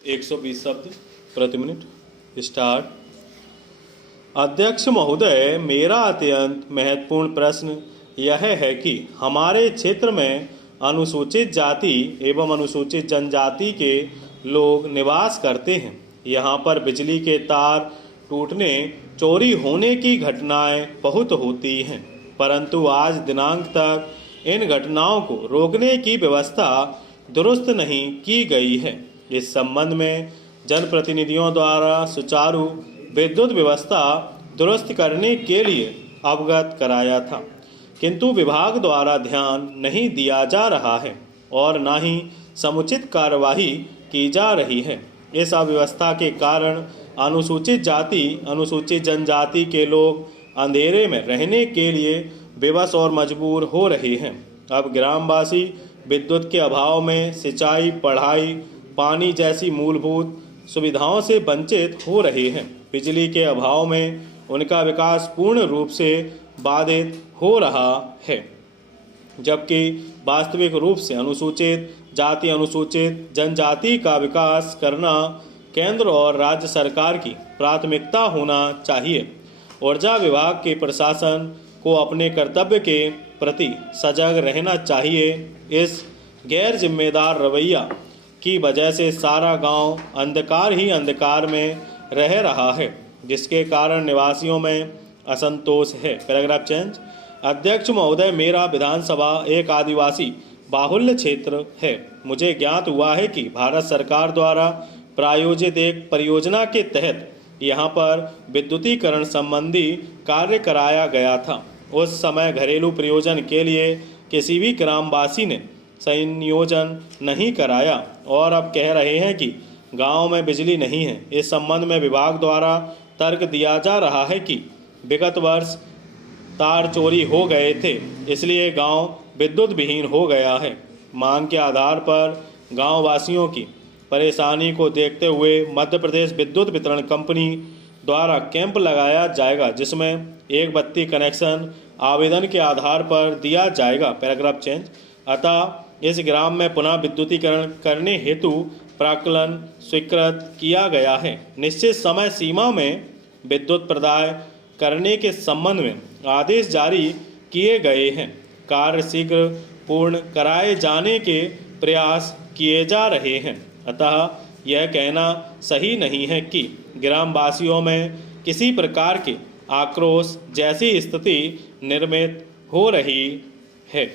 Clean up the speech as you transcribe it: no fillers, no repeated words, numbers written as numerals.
120 शब्द प्रति minute. Start. अध्यक्ष महोदय, मेरा अत्यंत महत्वपूर्ण प्रश्न यह है कि हमारे क्षेत्र में अनुसूचित जाति एवं अनुसूचित जनजाति के लोग निवास करते हैं। यहाँ पर बिजली के तार टूटने, चोरी होने की घटनाएं बहुत होती हैं, परंतु आज दिनांक तक इन घटनाओं को रोकने की व्यवस्था दुरुस्त नहीं की गई है। इस संबंध में जनप्रतिनिधियों द्वारा सुचारू विद्युत व्यवस्था दुरुस्त करने के लिए अवगत कराया था, किंतु विभाग द्वारा ध्यान नहीं दिया जा रहा है और न ही समुचित कार्यवाही की जा रही है। इस अव्यवस्था के कारण अनुसूचित जाति, अनुसूचित जनजाति के लोग अंधेरे में रहने के लिए विवश और मजबूर हो रहे हैं। अब ग्रामवासी विद्युत के अभाव में सिंचाई, पढ़ाई, पानी जैसी मूलभूत सुविधाओं से वंचित हो रहे हैं। बिजली के अभाव में उनका विकास पूर्ण रूप से बाधित हो रहा है, जबकि वास्तविक रूप से अनुसूचित जाति, अनुसूचित जनजाति का विकास करना केंद्र और राज्य सरकार की प्राथमिकता होना चाहिए। ऊर्जा विभाग के प्रशासन को अपने कर्तव्य के प्रति सजग रहना चाहिए। इस गैर जिम्मेदार रवैया की वजह से सारा गांव अंधकार ही अंधकार में रह रहा है, जिसके कारण निवासियों में असंतोष है। Paragraph change. अध्यक्ष महोदय, मेरा विधानसभा एक आदिवासी बाहुल्य क्षेत्र है। मुझे ज्ञात हुआ है कि भारत सरकार द्वारा प्रायोजित एक परियोजना के तहत यहाँ पर विद्युतीकरण संबंधी कार्य कराया गया था। उस समय घरेलू प्रयोजन के लिए किसी भी ग्रामवासी ने संयोजन नहीं कराया और अब कह रहे हैं कि गांव में बिजली नहीं है। इस संबंध में विभाग द्वारा तर्क दिया जा रहा है कि विगत वर्ष तार चोरी हो गए थे, इसलिए गांव विद्युत विहीन हो गया है। मांग के आधार पर गांव वासियों की परेशानी को देखते हुए मध्य प्रदेश विद्युत वितरण कंपनी द्वारा कैंप लगाया जाएगा, जिसमें एक बत्ती कनेक्शन आवेदन के आधार पर दिया जाएगा। Paragraph change. अतः इस ग्राम में पुनः विद्युतीकरण करने हेतु प्राक्कलन स्वीकृत किया गया है। निश्चित समय सीमा में विद्युत प्रदाय करने के संबंध में आदेश जारी किए गए हैं। कार्य शीघ्र पूर्ण कराए जाने के प्रयास किए जा रहे हैं। अतः यह कहना सही नहीं है कि ग्रामवासियों में किसी प्रकार के आक्रोश जैसी स्थिति निर्मित हो रही है।